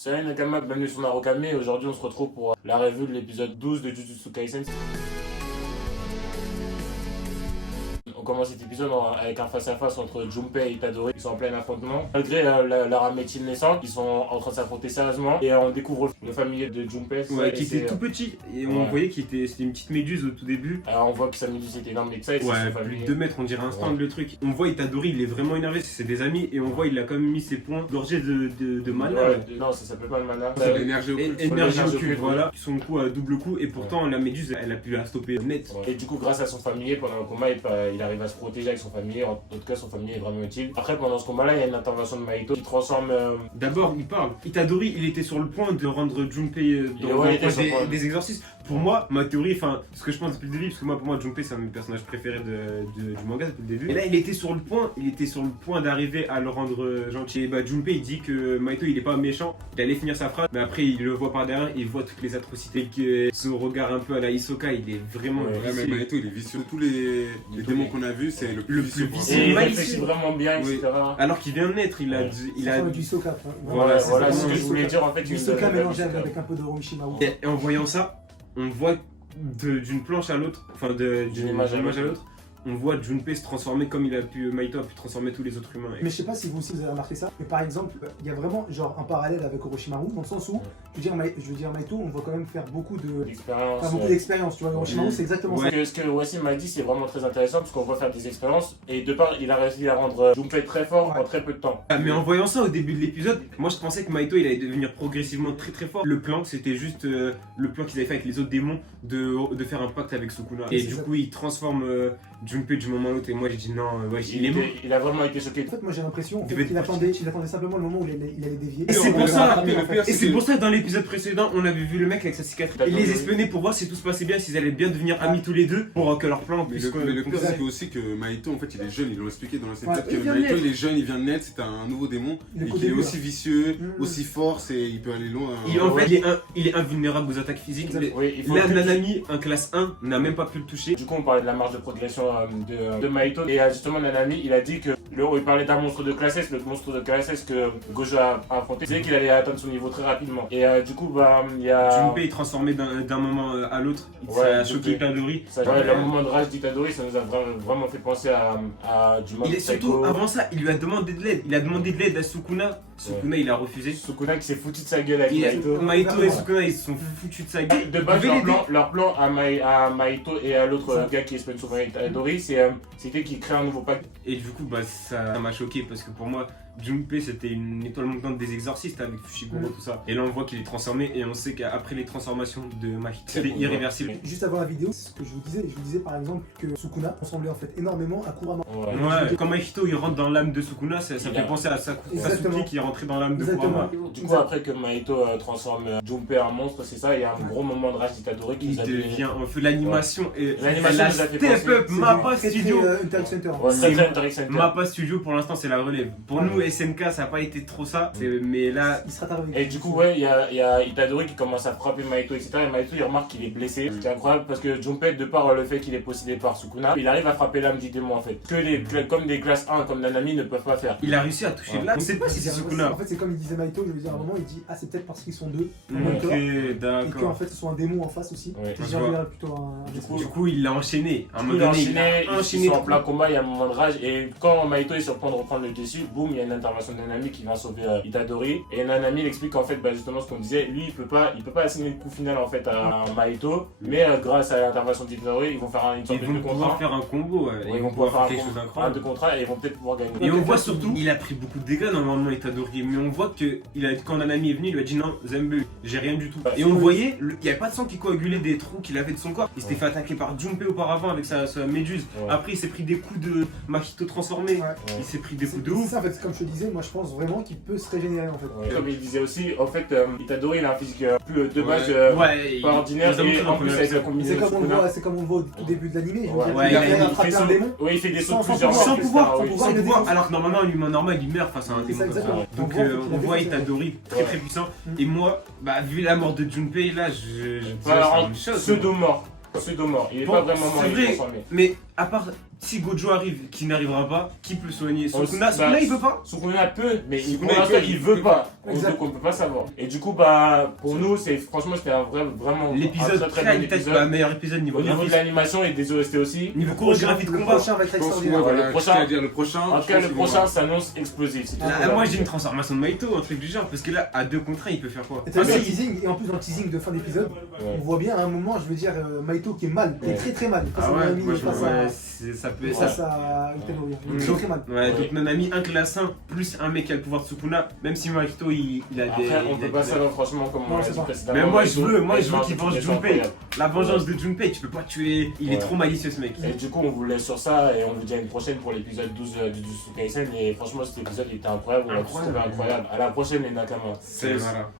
Salut Nakama, bienvenue sur Narukame et aujourd'hui on se retrouve pour la revue de l'épisode 12 de Jujutsu Kaisen. On commence cet épisode avec un face-à-face entre Junpei et Itadori. Ils sont en plein affrontement. Malgré leur amitié naissante, ils sont en train de s'affronter sérieusement. Et on découvre le familier de Junpei. Ouais, qui était tout petit. Et on voyait qu'il c'était une petite méduse au tout début. Alors on voit que sa méduse était énorme et que ça, et ouais, c'est son plus familier. de 2 mètres, on dirait un stand le truc. On voit Itadori, il est vraiment énervé, c'est des amis. Et on voit, il a quand même mis ses poings gorgés de mana. Ouais, non, ça s'appelle pas le mana. C'est l'énergie occulte. Énergie occulte, voilà. Son coup à double coup. Et pourtant, la méduse, elle a pu la stopper net. Et du coup, grâce à son familier, pendant le combat, il arrive à se protéger avec son familier. En tout cas, son familier est vraiment utile. Après, pendant ce combat-là, il y a une intervention de Mahito qui transforme. D'abord, il parle. Itadori, il était sur le point de rendre Junpei des exorcismes. Pour moi, ma théorie, enfin, ce que je pense depuis le début, parce que moi, pour moi, Junpei, c'est un de mes personnages préférés du manga depuis le début. Et là, il était sur le point d'arriver à le rendre gentil. Et bah, Junpei, il dit que Mahito, il est pas méchant, il allait finir sa phrase, mais après, il le voit par derrière, il voit toutes les atrocités, que ce regard un peu à la Hisoka, il est vraiment. Ouais, mais Mahito, il est vicieux. Tous les démons qu'on a vus, c'est le plus vicieux. Et il réfléchit vraiment bien, etc. Alors qu'il vient de naître, il a du Hisoka. Voilà, c'est ce que je voulais dire en fait. Du Hisoka mélangé avec un peu de Orochimaru. Et en voyant ça, on voit d'une planche à l'autre, enfin d'une image à l'autre, on voit Junpei se transformer comme Mahito a pu transformer tous les autres humains. Mais je sais pas si vous aussi vous avez remarqué ça, mais par exemple, il y a vraiment genre un parallèle avec Orochimaru, dans le sens où, je veux dire Mahito, on voit quand même faire beaucoup d'expérience, tu vois, Orochimaru c'est exactement ça. Ce que Wassim m'a dit, c'est vraiment très intéressant, parce qu'on voit faire des expériences, et de part, il a réussi à rendre Junpei très fort en très peu de temps. Mais en voyant ça au début de l'épisode, moi je pensais que Mahito il allait devenir progressivement très très fort. Le plan, c'était juste le plan qu'ils avaient fait avec les autres démons de faire un pacte avec Sukuna. Et du coup, il transforme Junpei du moment à l'autre, et moi j'ai dit non, il est mort. Il a vraiment été choqué. En fait, moi j'ai l'impression qu'il attendait simplement le moment où il allait dévier. Et c'est pour ça, que dans l'épisode précédent, on avait vu le mec avec sa cicatrice. Il les espionnait pour voir si tout se passait bien, s'ils allaient bien devenir amis tous les deux, pour que leur plan puisse. Mais le pire, c'est aussi que Mahito, en fait, il est jeune, ils l'ont expliqué dans la scène. Peut-être que Mahito, il est jeune, il vient de naître, c'est un nouveau démon, et qu'il est aussi vicieux, aussi fort, il peut aller loin. En fait, il est invulnérable aux attaques physiques. Là, Nanami, en classe 1, n'a même pas pu le toucher. Du coup, on parlait de la marge de progression de Mahito, et justement, Nanami, il a dit que il parlait d'un monstre de classe S, le monstre de classe S que Gojo a affronté, c'est qu'il allait atteindre son niveau très rapidement. Et du coup, il y a. Junpei est transformé d'un moment à l'autre, ça a choqué Itadori. Le moment de rage d'Itadori, ça nous a vraiment fait penser à du monde. Surtout, avant ça, il lui a demandé de l'aide. Il a demandé de l'aide à Sukuna. Sukuna, il a refusé. Sukuna qui s'est foutu de sa gueule avec Mahito. Mahito et Sukuna, ils se sont foutus de sa gueule. De base, leur plan à Mahito et à l'autre gars qui espionne sur Itadori, c'était qu'ils créent un nouveau pacte. Et du coup, ça m'a choqué parce que pour moi, Junpei c'était une étoile montante des exorcistes avec Fushiguro, tout ça. Et là on voit qu'il est transformé et on sait qu'après les transformations de Mahito, c'était irréversible. Juste avant la vidéo, c'est ce que je vous disais par exemple que Sukuna ressemblait en fait énormément à Kurama. Ouais, quand Mahito il rentre dans l'âme de Sukuna, ça fait penser à Sasuke qui est rentré dans l'âme de Kurama. Du coup, après que Mahito transforme Junpei en monstre, c'est ça, il y a un gros moment de rage d'Itadori qui nous a donné. On fait l'animation et la step up Mappa Studio. Mappa Studio pour l'instant c'est la relève. Pour nous SNK ça n'a pas été trop ça, mais là il sera arrivé. Et du coup il y a Itadori qui commence à frapper Mahito, etc. Et Mahito il remarque qu'il est blessé. C'est incroyable parce que Junpei, de par le fait qu'il est possédé par Sukuna, il arrive à frapper l'âme du démon en fait. Comme des classes 1 comme Nanami ne peuvent pas faire. Il a réussi à toucher l'âme. On sait pas si c'est Sukuna. En fait c'est comme il disait Mahito, je veux dire à un moment il dit c'est peut-être parce qu'ils sont deux. Ok, d'accord. Et qu'en fait ce sont un démon en face aussi. Du coup il l'a enchaîné. À un moment donné ils sont en plein combat, il y a un moment de rage et quand Mahito est sur le point de reprendre le dessus, boum, il y a une intervention de Nanami qui vient sauver Itadori. Et Nanami il explique en fait justement ce qu'on disait, lui il peut pas assigner le coup final en fait à Mahito, mais grâce à l'intervention d'Itadori ils vont faire une sorte de contrat. Ils vont pouvoir faire un combo, ils vont pouvoir faire quelque chose d'incroyable de contrat et ils vont peut-être pouvoir gagner. Et on voit surtout, il a pris beaucoup de dégâts normalement Itadori, mais on voit que quand Nanami est venu, il lui a dit non Zembe, j'ai rien du tout. Et on voyait, il n'y avait pas de sang qui coagulait des trous qu'il avait de son corps. Il s'était fait attaquer par Junpei auparavant avec sa méduse. Après il s'est pris des coups de Mahito transformé, il s'est pris des coups de ouf. C'est ça en fait, comme je te disais, moi je pense vraiment qu'il peut se régénérer en fait. Comme il disait aussi, en fait Itadori il a un physique plus de base pas ordinaire et en plus avec la combinaison. C'est comme on le voit au tout début de l'animé. Il fait des sauts plusieurs sans pouvoir, alors que normalement un humain normal il meurt face à un démon. Donc on voit Itadori très très puissant. Et moi, vu la mort de Junpei là, je pseudo-mort. Il est pas vraiment mort, il est transformé. Mais à part si Gojo arrive, qui n'arrivera pas, qui peut soigner Sukuna? Bah, Sukuna il peut pas? Sukuna peut, mais Sukuna, pour l'instant il il veut pas. Exact. Donc on peut pas savoir. Et du coup, bah pour nous, franchement, c'était vraiment L'épisode un très très bon peut-être épisode. meilleur épisode niveau Au niveau de graphisme. l'animation et des OST aussi. Niveau chorégraphie de Le combat. prochain va être Je pense, extraordinaire. ouais, voilà, Le prochain- le prochain. En tout cas, le prochain s'annonce explosif. c'est tout ce qu'on Là, a moi dit. j'ai une transformation de Maito, un truc du genre, parce que là à 2 contre 1 il peut faire quoi? Et t'as Ah, vu le si. teasing, et en plus dans le teasing de fin d'épisode, Ouais. on voit bien à un moment, je veux dire, Maito qui est mal, qui est Ouais. très très mal. Face Ah à ouais, Nanami, moi je face vois, à- ouais, ça peut. face à Itadori. Il est très très mal. Ouais, donc Nanami, un classe 1, plus un mec qui a le pouvoir de Sukuna, même si Marito il a des. Après, on peut pas des- savoir franchement comme Non, on l'a c'est dit pas. précédemment. Mais moi et je tout. veux, Et qu'il c'est venge Junpei. incroyable. La vengeance de Junpei, tu peux pas tuer. Il est Ouais. trop malicieux ce mec. Et du coup, on vous laisse sur ça et on vous dit à une prochaine pour l'épisode 12 du Jujutsu Kaisen. Et franchement, cet épisode il était incroyable. On a tous trouvé incroyable. À la prochaine, les Nakama. C'est voilà.